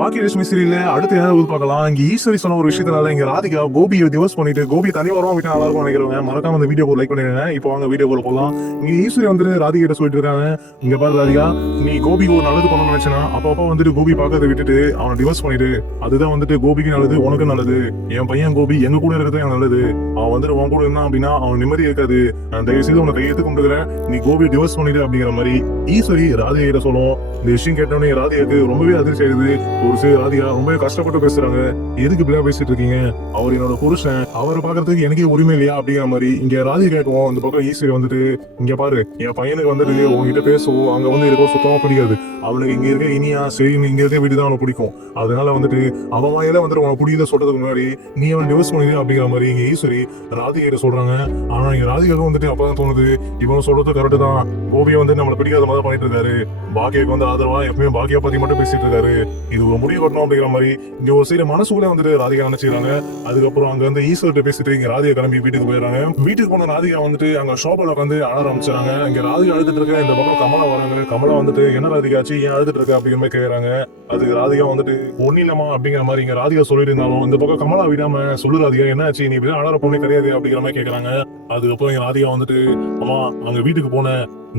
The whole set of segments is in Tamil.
பாக்கியலட்சுமி சீரியல்ல அடுத்து ஏதாவது பார்க்கலாம். இங்க ஈஸ்வரி சொன்ன ஒரு விஷயத்தினால இங்க ராதிகா கோபியை டிவோர்ஸ் பண்ணிட்டு கோபி தனி வரவா விட்டு நல்லா இருக்கும் நினைக்கிறவங்க மறக்காம இந்த வீடியோ லைக் பண்ணிடுங்க. இப்போ வாங்க வீடியோ போலாம். இங்க ஈஸ்வரி வந்துட்டு ராதிகா கிட்ட சொல்லிட்டு இருக்காங்க, இங்க பாரு ராதிகா, நீ கோபி ஒரு நல்லது பண்ணணும்னு நினைச்சனா அப்பப்போ வந்துட்டு கோபி பார்க்கறத விட்டுட்டு அவனை டிவோர்ஸ் பண்ணிட்டு, அதுதான் வந்துட்டு கோபிக்கு நல்லது, உனக்கு நல்லது. என் பையன் கோபி எங்க கூட இருக்கிறது எனக்கு நல்லது. அவன் வந்துட்டு உன் கூட இருந்தான் அப்படின்னா அவன் நிம்மதி இருக்காது. நான் தயவு செய்து உன்னை கையெழுத்து கொண்டுக்கிறேன், நீ கோபி டிவோர்ஸ் பண்ணிடு அப்படிங்கிற மாதிரி ஈஸ்வரி ராதிகா கிட்ட சொல்லும். இந்த விஷயம் கேட்டோடனே ராதிகாக்கு ரொம்பவே அதிர்ச்சி ஆயிடுது. ஒரு சில ராதிகா ரொம்பவே கஷ்டப்பட்டு பேசுறாங்க. எதுக்கு இப்படியா பேசிட்டு இருக்கீங்க, அவர் என்னோட புருஷன், அவரை பாக்குறதுக்கு எனக்கே உரிமை இல்லையா அப்படிங்கிற மாதிரி இங்க ராதிகா கேட்கும். இந்த பக்கம் ஈஸ்வரி வந்துட்டு, இங்க பாரு, என் பையனுக்கு வந்துட்டு உங்ககிட்ட பேசுவோம் அங்க வந்து இருக்கோ சுத்தமா பிடிக்காது. அவனுக்கு இங்க இருக்க இனியா சரி இங்க இருக்க வீடு தான் அவனுக்கு பிடிக்கும். அதனால வந்துட்டு அவன் வாயில வந்துட்டு உனக்கு பிடிக்கல சொல்றதுக்கு முன்னாடி நீ அவன் டிவோர்ஸ் பண்ணிடு அப்படிங்கிற மாதிரி இங்க ஈஸ்வரி ராதிகா கிட்ட சொல்றாங்க. ஆனா இங்க ராதிகாவுக்கு வந்துட்டு அப்பதான் தோணுது, இவன் சொல்றது கரெக்ட் தான், கோபியை வந்து நம்மள பிடிக்காத மாதிரி பண்ணிட்டு இருக்காரு, பாக்கியாக்கு வந்து ஆதரவா எப்பவுமே பாக்கியா பத்தி மட்டும் பேசிட்டு இருக்காரு, இது ஒரு முடிவு வரணும் அப்படிங்கிற மாதிரி இங்க ஒரு சைடு மனசுக்குள்ள வந்துட்டு ராதிகா நினைச்சுக்கிறாங்க. அதுக்கப்புறம் அங்க வந்து ஈஸ்வர்கிட்ட பேசிட்டு இங்க ராதிகா கிளம்பி வீட்டுக்கு போயிடுறாங்க. வீட்டுக்கு போன ராதிகா வந்துட்டு அங்க ஷாப்ல உட்காந்து அழ ஆரம்பிச்சாங்க. இங்க ராதிகா அழுதுட்டு இருக்க, இந்த பக்கம் கமலா வராங்க. கமலா வந்துட்டு என்ன ராதிகாச்சு ஏன் அழுதுட்டு இருக்க அப்படிங்கிற மாதிரி கேக்குறாங்க. அதுக்கு ராதிகா வந்துட்டு ஒன்னும் இல்லமா அப்படிங்கிற மாதிரி இங்க ராதிகா சொல்லிட்டு இருந்தாலும் இந்த பக்கம் கமலா விடாம சொல்லு ராதிகா என்னாச்சு, நீ இப்படி அழற பொண்ணே கிடையாது அப்படிங்கிற மாதிரி கேக்குறாங்க. அதுக்கப்புறம் இங்க ராதிகா வந்துட்டு, அம்மா அங்க வீட்டுக்கு போன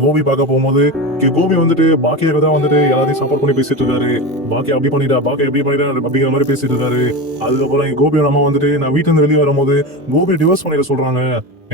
கோபி பார்க்க போகும்போது கோபி வந்துட்டு பாக்கியாக்கு தான் வந்துட்டு எல்லாத்தையும் சப்போர்ட் பண்ணி பேசிட்டு இருக்காரு. பாக்கியா அப்படி பண்ணிட்டா, பாக்கியா எப்படி பண்ணிட்டா அப்படிங்கிற மாதிரி பேசிட்டு இருக்காரு. அதுக்கப்புறம் எங்க கோபியோட அம்மா வந்துட்டு நான் வீட்டுல இருந்து வெளியே வரும்போது கோபி டிவோர்ஸ் பண்ணிட சொல்றாங்க.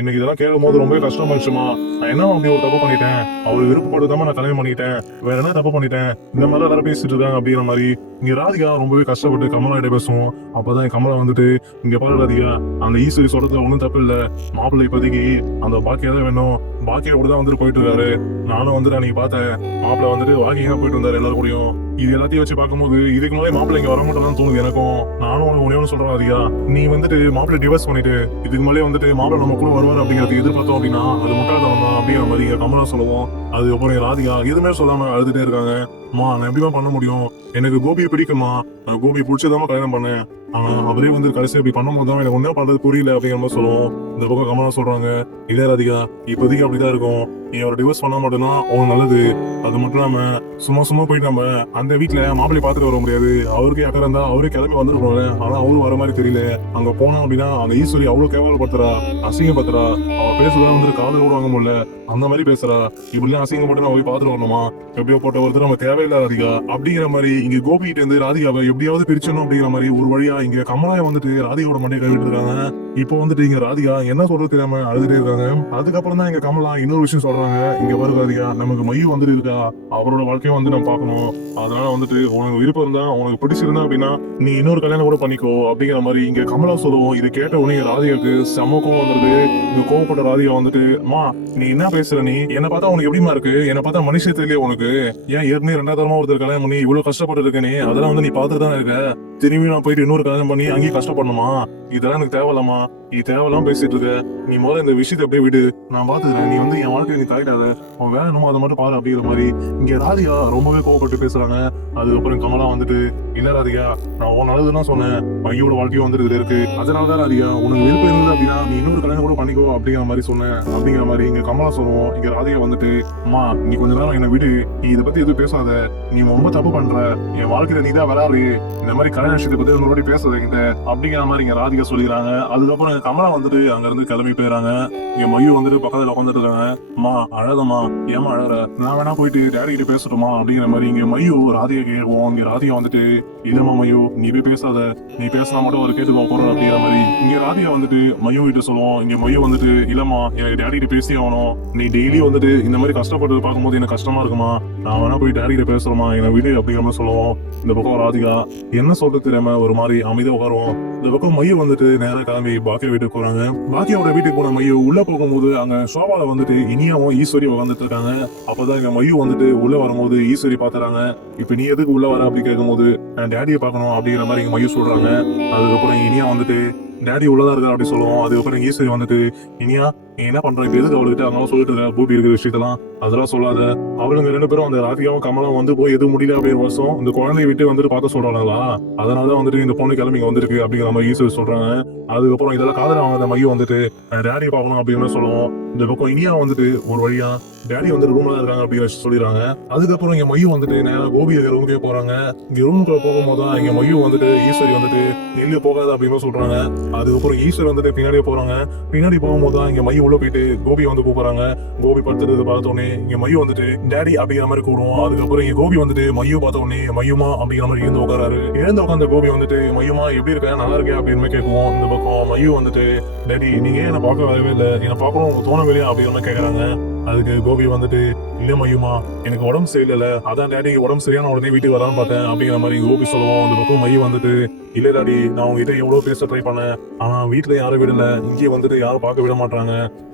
எனக்கு இதெல்லாம் கேட்கும் போது ரொம்ப கஷ்டமாயிடுச்சுமா, நான் என்ன அப்படி ஒரு தப்பு பண்ணிட்டேன், அவர் விருப்பப்படாம நான் கல்யாணம் பண்ணிட்டேன், வேற என்ன தப்பு பண்ணிட்டேன், இந்த மாதிரி எல்லாரும் பேசிட்டு இருக்காங்க அப்படிங்கிற மாதிரி இங்க ராதிகா ரொம்பவே கஷ்டப்பட்டு கமலா கிட்ட பேசுவோம். அப்பதான் கமலா வந்துட்டு, இங்க பாரு ராதிகா, அந்த ஈஸ்வரி சொல்றதுல ஒன்றும் தப்பு இல்ல, மாப்பிள்ளை இப்போதைக்கு அந்த பாக்கியா தான் வேணும், பாக்கியா கூட தான் வந்துட்டு போயிட்டு இருக்காரு. நானும் வந்துட்டு அன்னைக்கு பார்த்தேன், மாப்பிள்ள வந்துட்டு வாக்கிங்கா போயிட்டு வந்தாரு எல்லாரும் கூடயும். இது எல்லாத்தையும் வச்சு பார்க்கும்போது இதுக்கு முன்னாடி மாப்பிள்ளை இங்க வர மாட்டேதான் தோணுது எனக்கும். நானும் உனக்கு ஒண்ணு சொல்றேன் ராதிகா, நீ வந்துட்டு மாப்பிள்ளை டிவோர்ஸ் பண்ணிட்டு இதுக்கு முன்னாடி வந்துட்டு மாப்பிள்ளை நம்ம கூட வருவார் அப்படிங்கிறது எதிர்பார்த்தோம் அப்படின்னா அது முட்டாள்தனம் தான் அப்படிங்கிற மாதிரி கமலா சொல்லுவோம். அதுக்கப்புறம் ராதிகா எதுவுமே சொல்லாம அழுதுட்டே இருக்காங்க. அம்மா நான் எப்படிமா பண்ண முடியும், எனக்கு கோபியை பிடிக்குமா, நான் கோபியை பிடிச்சதாம கல்யாணம் பண்ணேன், ஆனா அவரே வந்து கடைசி அப்படி பண்ணும்போது தான் எனக்கு ஒன்னும் பண்றது புரியல அப்படிங்கிற மாதிரி சொல்லுவோம். இந்த பக்கம் கமலா சொல்றாங்க, இல்ல ராதிகா இப்போதைக்கு அப்படிதான் இருக்கும், நீ அவரை டிவோர்ஸ் பண்ண மாட்டேன்னா அவன் நல்லது. அது மட்டும் இல்லாம சும்மா போயிட்டு நம்ம அந்த வீட்டுல மாப்பிள்ளை பாத்துட்டு வர முடியாது, அவருக்கு யாரா இருந்தா அவரே கிளம்பி வந்துருப்பாங்க. ஆனா அவரும் வர மாதிரி தெரியல. அங்க போனோம் அப்படின்னா அந்த ஈஸ்வரி அவ்வளவு கேவலப்படுத்துறா, அசிங்கப்படுத்துறா, அவ பேசுறதா வந்துட்டு காதல கூட வாங்க முடியல, அந்த மாதிரி பேசுறா, இப்படிலாம் அசிங்கப்பட்டு நான் போய் பாத்துட்டு வரணுமா, எப்படியோ போட்ட ஒருத்தர் நம்ம தேவையில்லை ராதிகா அப்படிங்கிற மாதிரி இங்க கோபிகிட்ட இருந்து ராதிகாவை எப்படியாவது பிரிச்சணும் அப்படிங்கிற மாதிரி ஒரு வழியா இங்க கமலாய வந்துட்டு ராதிகாவோட மண்டையை கழுவிட்டு இருக்காங்க. இப்போ வந்துட்டு இங்க ராதிகா என்ன சொல்றது தெரியாம அழுதுட்டே இருக்காங்க. அதுக்கப்புறம் தான் இங்க கமலா இன்னொரு விஷயம் சொல்றாங்க, இங்க பாரு ராதிகா, நமக்கு மைய வந்துட்டு இருக்கா, அவரோட வாழ்க்கையும் வந்து நம்ம பாக்கணும், அதனால வந்துட்டு உனக்கு விருப்பம் இருந்தா உனக்கு பிடிச்சிருந்தா அப்படின்னா நீ இன்னொரு கல்யாணம் கூட பண்ணிக்கோ அப்படிங்கிற மாதிரி இங்க கமலா சொல்லுவோம். இதை கேட்ட உடனே ராதிகாக்கு செம கோவம் வந்துருது. இங்க கோவப்பட்ட ராதிகா வந்துட்டு, அம்மா நீ என்ன பேசுற, நீ என்ன பார்த்தா உனக்கு எப்படிமா இருக்கு, என்ன பார்த்தா மனுஷ தெரியல உனக்கு, ஏன் ஏற்கனவே ரெண்டாவது தரமா ஒருத்தர் கல்யாணம் பண்ணி இவ்வளவு கஷ்டப்பட்டு இருக்கேனே, அதெல்லாம் வந்து நீ பாத்துட்டு தான் இருக்க, திரும்பி நான் போயிட்டு இன்னொரு கல்யாணம் பண்ணி அங்கேயும் கஷ்டப்படணுமா, இதெல்லாம் எனக்கு தேவையில்லாமா, நீ தேவையில்லாம பேசிட்டு இருக்க, நீ முதல்ல இந்த விஷயத்தை அப்படியே விடு, நான் பாத்துக்கிறேன், நீ வந்து என் வாழ்க்கையை நீ தாயிடாத, உன் வேலை என்னமோ அதை மட்டும் பாரு அப்படிங்கிற மாதிரி இங்க ராதிகா ரொம்பவே கோவப்பட்டு பேசுறாங்க. அதுக்கப்புறம் கமலா வந்துட்டு, இல்ல ராதிகா நான் உன் நல்லதுதான் சொன்னேன், மையோட வாழ்க்கையும் வந்துட்டு இதுல இருக்கு, அதனாலதான் ராதிகா உனக்கு விருப்பம் இருந்தது அப்படின்னா நீ இன்னொரு கல்யாணம் கூட பண்ணிக்கோ அப்படிங்கிற மாதிரி சொன்னேன் அப்படிங்கிற மாதிரி இங்க கமலா சொல்லுவோம். இங்க ராதிகா வந்துட்டு, அம்மா நீ கொஞ்ச நேரம் என்ன விடு, நீ இதை பத்தி எதுவும் பேசாத, நீ ரொம்ப தப்பு பண்ற, என் வாழ்க்கையில நீ தான் விளாடு, இந்த மாதிரி கல்யாண விஷயத்தை பத்தி உங்களோட பேசாத என்கிட்ட அப்படிங்கிற மாதிரி இங்க ராதிகா சொல்லிக்கிறாங்க. அதுக்கப்புறம் கமலா வந்துட்டு அங்க இருந்து கிளம்பி போயிடறாங்க. இங்க மையு வந்துட்டு பக்கத்துல உட்காந்துட்டு இருக்காங்க. அம்மா அழதம்மா, ஏமா அழற, நான் வேணா போயிட்டு டேடி கிட்ட பேசட்டுமா அப்படிங்கிற மாதிரி இங்க மையு ராதிகா கேட்கும். இங்க ராதிகா வந்துட்டு, இல்லம்மா மையு நீ போய் பேசாத, நீ பேசினா மட்டும் ஒரு கேட்டுக்கோ போறோம் அப்படிங்கிற மாதிரி இங்க ராதிகா வந்துட்டு மையு கிட்ட சொல்லுவோம். இங்க மையு வந்துட்டு, இல்லம்மா என் டேடி கிட்ட பேசி ஆகணும், நீ டெய்லி வந்துட்டு இந்த மாதிரி கஷ்டப்பட்டு பார்க்கும்போது எனக்கு கஷ்டமா இருக்குமா, நான் வேணா போய் டேடி கிட்ட பேசுறோமா என்ன வீடு அப்படிங்கிற மாதிரி சொல்லுவோம். இந்த பக்கம் ராதிகா என்ன சொல்றது தெரியாம ஒரு மாதிரி அமைதியா உட்காருவோம். இந்த பக்கம் மையு வந்துட்டு நேரம் கிளம்பி பாக்கியா வீட்டுக்கு போறாங்க. பாக்கியாவோட வீட்டுக்கு போன மையு உள்ள போகும்போது அங்க சோபால வந்துட்டு இனியாவும் ஈஸ்வரி உட்காந்துட்டு இருக்காங்க. அப்பதான் இங்க மையு வந்துட்டு உள்ள வரும்போது ஈஸ்வரி பாத்துறாங்க. இப்ப நீ எதுக்கு உள்ள வர அப்படி கேட்கும் போது நான் டேடியை பார்க்கணும் அப்படிங்கிற மாதிரி இங்க மையு சொல்றாங்க. அதுக்கப்புறம் இனியா வந்துட்டு, டேடி உள்ளதா இருக்கா அப்படி சொல்லுவோம். அதுக்கப்புறம் ஈஸ்வரி வந்துட்டு இனியா நீ என்ன பண்ற இப்ப எதுக்கு அவளுக்கிட்ட அங்க சொல்லிட்டு இருக்க பூபி இருக்கிற விஷயத்தெல்லாம் அதெல்லாம் சொல்லாத. அவளுங்க 2 பேரும் அந்த ராதிகாவும் கமலும் வந்து போய் எதுவும் முடியல அப்படின்னு வருஷம் இந்த குழந்தைய விட்டு வந்துட்டு பார்க்க சொல்றாங்களா, அதனாலதான் வந்துட்டு இந்த பொண்ணு கிளம்பி இங்க வந்திருக்கு அப்படிங்கிற மாதிரி ஈஸ்வரி சொல்றாங்க. அதுக்கப்புறம் இதெல்லாம் காதல வாங்க மையம் வந்துட்டு டேடி பார்க்கணும் அப்படின்னு சொல்லுவோம். இந்த பக்கம் இனியா வந்துட்டு ஒரு வழியா டேடி வந்து ரூம்ல தான் இருக்காங்க அப்படின்னு சொல்லிடுறாங்க. அதுக்கப்புறம் இங்க மையம் வந்துட்டு நேரா கோபி இருக்கிற ரூமுக்கே போறாங்க. இங்க ரூமுக்குள்ள போகும்போது தான் இங்க மையம் வந்துட்டு ஈஸ்வரி வந்துட்டு எங்க போகாத அப்படின்னு சொல்றாங்க. அதுக்கப்புறம் ஈஸ்வரி வந்துட்டு பின்னாடியே போறாங்க. பின்னாடி போகும்போது தான் இங்க மையம் உள்ள போயிட்டு கோபி வந்து கூப்பிடுறாங்க. கோபி படுத்துறது பார்த்தோன்னே இங்க மையம் வந்துட்டு டேடி அப்படிங்கிற மாதிரி கூடுவோம். அதுக்கப்புறம் இங்க கோபி வந்துட்டு மையம் பார்த்த உடனே மையமா அப்படிங்கிற மாதிரி எழுந்து உட்காராரு. எழுந்து உட்காந்த கோபி வந்துட்டு மையமா எப்படி இருக்க நல்லா இருக்கேன் அப்படின்னு கேட்குவோம். இந்த பக்கம் மையம் வந்துட்டு டேடி நீங்க ஏன் என்ன பார்க்க வரவே இல்லை, என்ன பார்க்கணும் உங்களுக்கு தோணவில்லையா அப்படின்னு கேட்கறாங்க. அதுக்கு கோபி வந்துட்டு இல்ல மையுமா எனக்கு உடம்பு சரியில்ல, அதான் டேடி உடம்பு சரியான உடனே வீட்டுக்கு வரான்னு பார்த்தேன் அப்படிங்கிற மாதிரி கோபி சொல்லுவோம். அந்த பக்கம் மையம் வந்துட்டு இல்ல டாடி நான் உங்ககிட்ட எவ்வளவு பேச ட்ரை பண்ணேன், ஆனா வீட்டுல யாரும் விடல, இங்கே வந்துட்டு யாரும் பார்க்க விட மாட்டாங்க,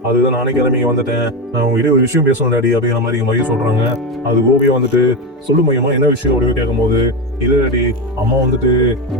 அதுதான் நானே கிளம்பி இங்க வந்துட்டேன், நான் உங்ககிட்ட ஒரு விஷயம் பேசணும் டாடி அப்படிங்கிற மாதிரி மையம் சொல்றாங்க. அது கோபியா வந்துட்டு சொல்லு மையமா என்ன விஷயம் அப்படின்னு கேட்கும் போது இல்ல டாடி அம்மா வந்துட்டு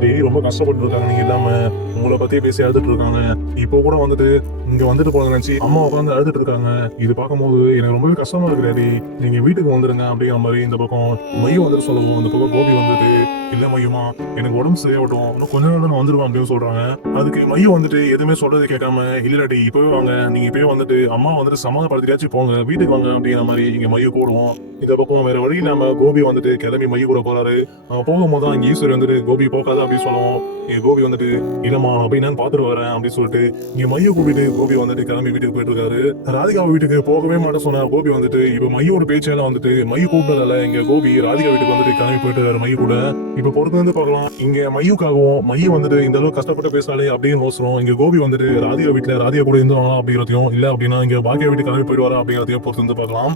டெய்லி ரொம்ப கஷ்டப்பட்டு இருக்காங்க, நீங்க இல்லாம உங்களை பத்தியே பேசி அழுதுட்டு இருக்காங்க, இப்போ கூட வந்துட்டு இங்க வந்துட்டு போன நினைச்சு அம்மா உட்காந்து அழுதுட்டு இருக்காங்க, இது பார்க்கும்போது எனக்கு ரொம்பவே கஷ்டமா இருக்கு டாடி, நீங்க வீட்டுக்கு வந்துருங்க அப்படிங்கிற மாதிரி இந்த பக்கம் மையம் வந்துட்டு சொல்லவும் இந்த பக்கம் கோபி வந்துட்டு இல்ல மையமா எனக்கு உடம்பு சரியாகட்டும் இன்னும் கொஞ்ச நேரம் தான் வந்துருவான் அப்படின்னு சொல்றாங்க. அதுக்கு மையம் வந்துட்டு எதுவுமே சொல்றது கேட்காம இல்ல டாடி இப்பவே வாங்க, நீங்க இப்பவே வந்துட்டு அம்மா வந்துட்டு சமாதானப்படுத்தியாச்சும் போங்க வீட்டுக்கு வாங்க அப்படிங்கிற மாதிரி இங்க மையம் கூடுவோம். இந்த பக்கம் வேற வழி இல்லாம கோபி வந்துட்டு கிளம்பி மைய கூட போறாரு. அவன் போகும்போது தான் இங்க ஈஸ்வரி வந்துட்டு கோபி போகாத அப்படின்னு சொல்லுவோம். இங்க கோபி வந்துட்டு இல்லம்மா அப்படின்னு நான் பாத்துட்டு வரேன் அப்படின்னு சொல்லிட்டு இங்க மைய கூப்பிட்டு கோபி வந்துட்டு கிளம்பி வீட்டுக்கு போயிட்டு இருக்காரு. ராதிகா வீட்டுக்கு போகவே மாட்டேன் சொன்ன கோபி வந்துட்டு இப்ப மையோட பேச்சால வந்துட்டு மைய கூப்பிட்டதால இங்க கோபி ராதிகா வீட்டுக்கு வந்துட்டு கிளம்பி போயிட்டு இருக்காரு மைய கூட. இப்ப பொறுத்து வந்து பார்க்கலாம் இங்க மையுக்காகவும் மைய வந்துட்டு இந்த அளவுக்கு கஷ்டப்பட்டு பேசினாலே அப்படின்னு யோசனம் இங்க கோபி வந்துட்டு ராதிகா வீட்டுல ராதிகா கூட இருந்தோம் அப்படிங்கிறதையும் இல்ல அப்படின்னா இங்க பாக்கியா வீட்டுக்கு கிளம்பி போயிட்டு வரா அப்படிங்கிறதையும் பொறுத்து வந்து பார்க்கலாம்.